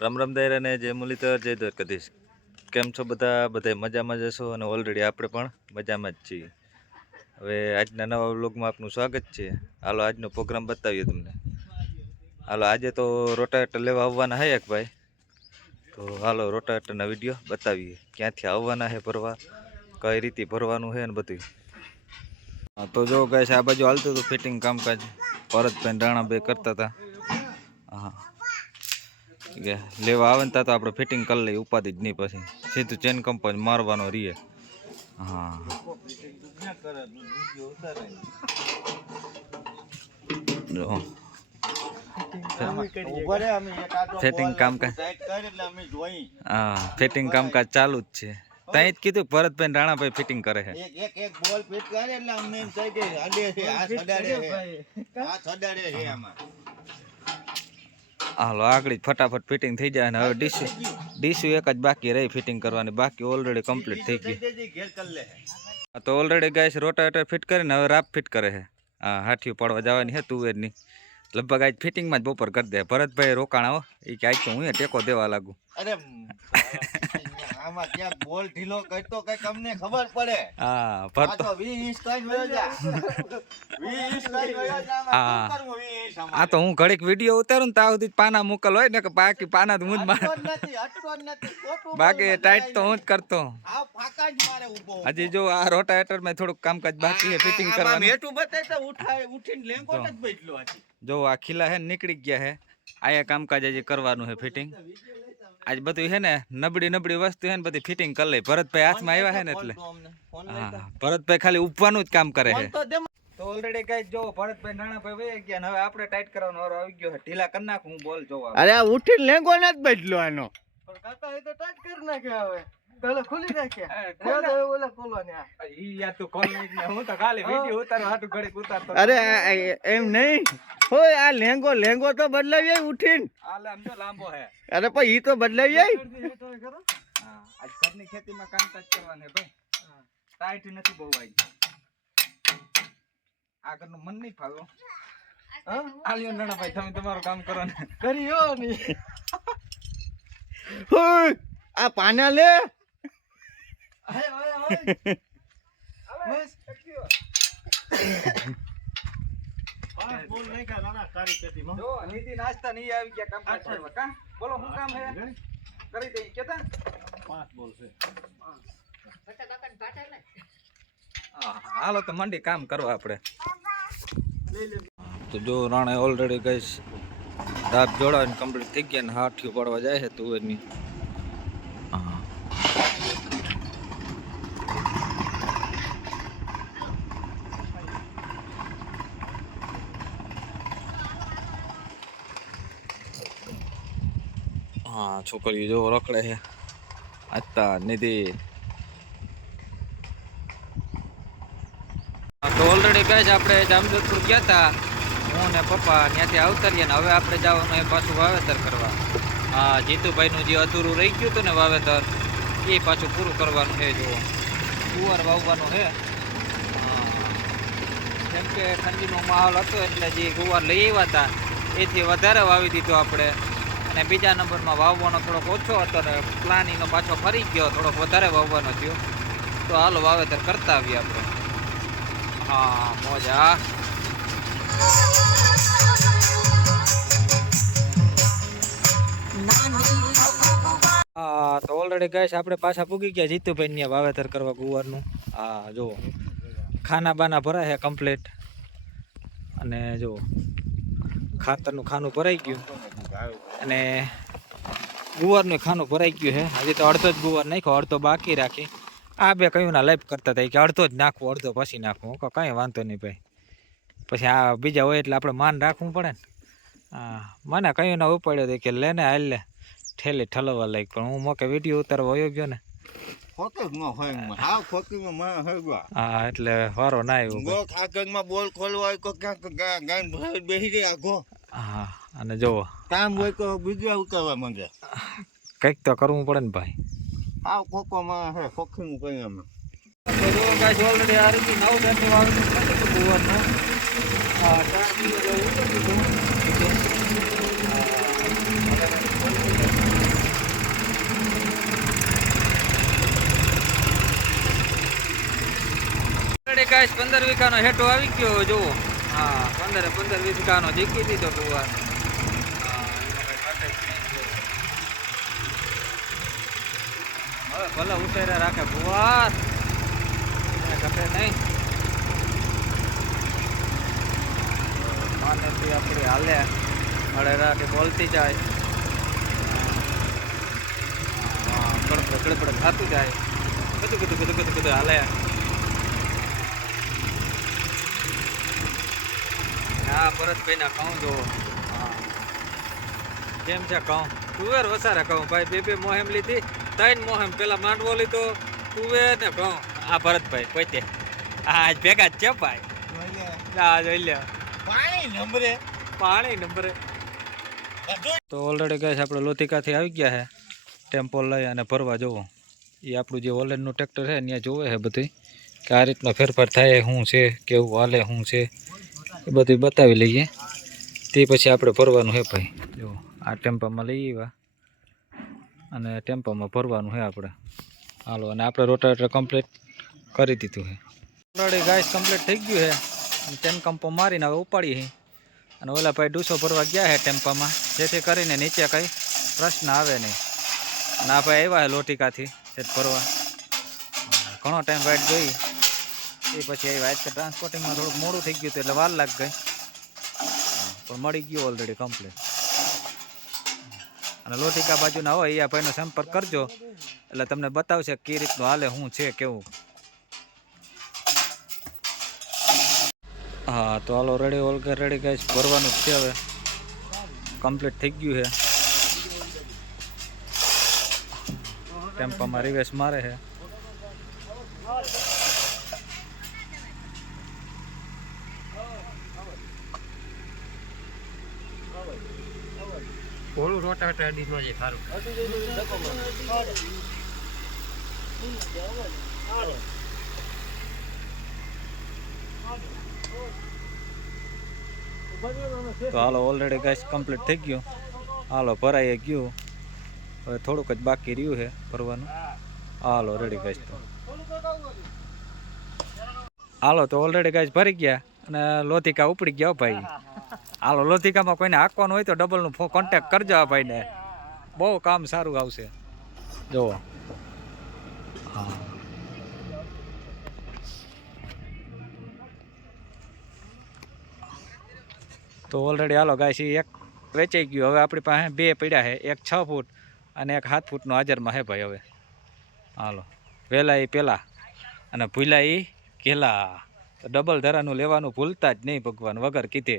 રામ રામ દાયરા ને જય મુરલીધર જય દ્વારકાધીશ. કેમ છો બધા મજામાં જશો અને ઓલરેડી આપણે પણ મજામાં જ છીએ. હવે આજના નવા વ્લોગમાં આપનું સ્વાગત છે. હાલો આજનો પ્રોગ્રામ બતાવીએ તમને. હાલો આજે તો રોટાવેટર લેવા આવવાના હે એક ભાઈ, તો હાલો રોટાવેટરના વિડીયો બતાવીએ. ક્યાંથી આવવાના છે ભરવા, કઈ રીતે ભરવાનું છે ને બધું. તો જો ગાઈસ આ બાજુ હાલતું હતું ફિટિંગ કામકાજ, ભરતભાઈ રાણા બે કરતા હતા. હા લેવા આવે ને તો આપણે ફિટિંગ કરી લઈએ, ઉપાધિ જ નહીં. પછી સીધું ચેન કંપની મારવાનો રહીએ. હા ફિટિંગ કામકાજ, હા ફિટિંગ કામકાજ ચાલુ જ છે. ત્યાં જ કીધું ભરતભાઈ રાણાભાઈ ફિટિંગ કરે છે. એક બોલ ફિટ કરે એટલે અમને એમ થાય કે અડે છે, આ સડાડે છે, આ સડાડે છે આમાં. હાલો આગળ ફટાફટ ફિટિંગ થઈ જાય. અને હવે ડીશું એક જ બાકી રહી ફિટિંગ કરવાની, બાકી ઓલરેડી કમ્પ્લીટ થઈ ગઈ. તો ઓલરેડી ગાઈસ રોટાવેટર ફિટ કરીને હવે રાપ ફિટ કરે છે. હા હાથીઓ પાડવા જવાની છે તુવેરની. લગભગ આજ ફિટિંગમાં જ બપોર કરી દે. ભરતભાઈ રોકાણા હો, એ કે આજ તો હું ટેકો દેવા લાગુ. અરે આમાં ક્યાં બોલ ઢીલો કરતો કઈ તમને ખબર પડે. હા ભરતો 20 કાઈ વયો જા, 20 કાઈ વયો જા. હા આ તો હું ઘડીક વિડીયો ઉતારું ને ત્યાં સુધી પાના મોકલ હોય ને, કે બાકી પાના તો હું જ માર, બાકી ટાઈટ તો હું જ કરતો. હજી જો આ રોટાવેટર માં થોડુંક કામકાજ બાકી છે ફિટિંગ કરવાનું. મેટું બતાય તો ઉઠીને લેંગો જ બેઠલો હતી. જો આ ખીલા હે નીકળી ગયા હે, આયા કામકાજ હજી કરવાનું છે ફિટિંગ. આજ બધું છે ને નબળી વસ્તુ છે ને બધી ફિટિંગ કરી લઈ. ભરતભાઈ હાથમાં આવ્યા છે ને એટલે હા ભરતભાઈ ખાલી ઉપવાનું જ કામ કરે છે. તો ઓલરેડી ગાઈસ જો ભરતભાઈ નાણાભાઈ વહી ગયા ને હવે આપણે ટાઈટ કરવાનો વારો આવી ગયો છે. ઢીલા કરી નાખ, હું બોલ જોવા. અરે આ ઉઠીને લેંગો ન જ બેઠલો આનો. પણ કાકા એ તો ટાઈટ કરી નાખ્યા. હવે પેલા ખોલી નાખ્યા, ઓલા ખોલવાને ઈ યાર તું કોલ નહીં ને હું તો ખાલી વિડિયો ઉતારવા હાટુ ઘડીક ઉતારતો. અરે એમ નહીં હોય, આ લેંગો તો બદલાવી ઉઠીને. આલે આમ તો લાંબો હે. અરે પણ ઈ તો બદલાવી હા આજ ઘરની ખેતીમાં કામકાજ કરવાનું ભાઈ. ટાઈટ નથી બહુ આઈ. આગળનું મન નહીં ફાવ્યો. હા આલિયો નાણાભાઈ તમે તમારું કામ કરો ને. કર્યો ની હોય આ પાના લે. નાસ્તા નહીં આવી ગયા કામ કરવા. કા બોલો શું કામ હે કરી દઈ કેતા 5 બોલ છે. હાલો તો મંડી કામ કરવા આપણે. તો જો રાણા ઓલરેડી ગઈશ રાત જોડાવીને કમ્પ્લીટ થઈ ગયા ને હાથીઓ પાડવા જાય છે તુવેરની. હા છોકરીઓ જો રખડે છે. આતા નિધિ તો ઓલરેડી કહે છે આપણે જામજોધપુર ગયા હતા હું ને પપ્પા, ત્યાંથી આવતા રહ્યા ને હવે આપણે જવાનું એ પાછું વાવેતર કરવા. હા જીતુભાઈનું જે અધૂરું રહી ગયું હતું ને વાવેતર, એ પાછું પૂરું કરવાનું છે. જો ગુવાર વાવવાનું છે. કેમ કે ઠંડીનો માહોલ હતો એટલે જે ગુવાર લઈ આવ્યા હતા એથી વધારે વાવી દીધો આપણે. અને બીજા નંબરમાં વાવવાનો થોડોક ઓછો હતો ને પ્લાનિંગનો પાછો ફરી ગયો, થોડોક વધારે વાવવાનો થયો. તો હાલો વાવેતર કરતા આવીએ આપણે. હા મોજા. હા તો ઓલરેડી ગાઈસ આપણે પાછા પૂગી ગયા જીતુભાઈ ને વાવેતર કરવા ગુવારનું. હા જો ખાના બાના ભરાય છે કમ્પ્લીટ. અને જો ખાતરનું ખાનું ભરાઈ ગયું અને ગુવારનું ખાનું ભરાઈ ગયું છે. હજી તો અડધો જ ગુવાર નાખ્યો, અડધો બાકી રાખી. આ બે કયું ના લાઈફ કરતા હતા કે અડધો જ નાખવું અડધો પછી નાખવું. કાંઈ વાંધો નહીં ભાઈ, પછી આ બીજા હોય એટલે આપણે માન રાખવું પડે ને. હા મને કયું ના ઉપાડ્યો હતો કે લેને હાલ લે ઠેલી ઠલવા લાગ, પણ હું મોકે વિડીયો ઉતારવા વયો ગયો ને. હા એટલે વારો ના આવ્યો. બોલ ખોલવા હોય તો ક્યાંક બેસી જાય આઘો. હા અને જોવો કામ હોય તો બીજા ઉતારવા માંગે. કંઈક તો કરવું પડે ને ભાઈ. આ ખોખોમાં હે ખોખીનું કઈ અમે ઓલરેડી આ રીતે 9 બેટરી વાવેતર કરી દીધું ગુવારનું. હા 4 કિલો જેવું ઉતરી દીધું. ગાઈસ 15 વીઘાનો હેઠો આવી ગયો જુઓ. હા 15 વીઘાનો જીકી દીધો ગુવાર. હવે ભલે ઉતાર્યા રાખે ગુવાર ઘટે નહીં. માનેથી આપણી હાલે હળે રાખે બોલતી જાય. કડપડે કડપડે થતું જાય. કીધું હાલે. હા ભરતભાઈ ના કહું જો. હા કેમ છે કહું? તુવેર વસારે કહું ભાઈ. બે મોહેમ લીધી. 3 મોહેમ. પેલા માંડવો લીધો, તુવેર ને કહું. આ ભરતભાઈ પોતે આ ભેગા જ છે ભાઈ. આ જોઈ લે પાણી નંબરે. તો ઓલરેડી ગાઈસ આપણે લોધિકાથી આવી ગયા છે ટેમ્પો લઈ અને ભરવા જવો. એ આપણું જે ઓલેન્ડનું ટ્રેક્ટર છે ત્યાં જોવે છે બધું કે આ રીતનો ફેરફાર થાય શું છે, કેવું હાલે શું છે, એ બધું બતાવી લઈએ. તે પછી આપણે ભરવાનું છે ભાઈ. જો આ ટેમ્પામાં લઈ આવ્યા અને ટેમ્પામાં ભરવાનું છે આપણે. હાલો અને આપણે રોટાવેટર કમ્પ્લીટ કરી દીધું છે. ઓલરેડી ગાઈસ કમ્પ્લીટ થઈ ગયું છે. ચેન કંપો મારીને હવે ઉપાડીએ અને ઓલા ભાઈ ડૂસો ભરવા ગયા છે ટેમ્પામાં, જેથી કરીને નીચે કંઈ પ્રશ્ન આવે નહીં. અને આ ભાઈ આવ્યા છે લોટિકાથી સેટ ભરવા. ઘણો ટાઈમ વાઇટ જોઈ એ પછી આવ્યા. આજ કે ટ્રાન્સપોર્ટિંગમાં થોડુંક મોડું થઈ ગયું હતું એટલે વાર લાગ ગઈ, પણ મળી ગયું ઓલરેડી કમ્પ્લીટ. અને લોટિકા બાજુના હોય એ ભાઈનો સંપર્ક કરજો એટલે તમને બતાવશે કઈ રીતનું હાલે શું છે કેવું. હા તો હાલો રેડી ગાઈસ ભરવાનું જ છે. હવે કમ્પ્લીટ થઈ ગયું છે. ટેમ્પામાં રિવેસ મારે છે. થોડું રોટાવેટર દીધો છે સારું. તો હાલો ઓલરેડી ગાઈસ કમ્પ્લીટ થઈ ગયું. હાલો ભરાઈ ગયું. હવે થોડુંક જ બાકી રહ્યું છે ભરવાનું. હાલો રેડી ગાઈસ. તો હાલો તો ઓલરેડી ગાઈસ ભરી ગયા અને લોધિકા ઉપડી ગયા ભાઈ. હાલો લોધિકામાં કોઈને હાંકવાનું હોય તો ડબલનું કોન્ટેક્ટ કરજો આ ભાઈને. બહુ કામ સારું આવશે જુઓ. હા તો ઓલરેડી હાલો ગાઈસ એક વેચાઈ ગયું. હવે આપણી પાસે 2 પડ્યા છે, એક 6 ફૂટ અને એક 7 ફૂટનો હાજરમાં છે ભાઈ. હવે હાલો વહેલા એ પહેલાં અને ભૂલા એ ઘેલા. તો ડબલ ધરાનું લેવાનું ભૂલતા જ નહીં ભગવાન વગર કીધે.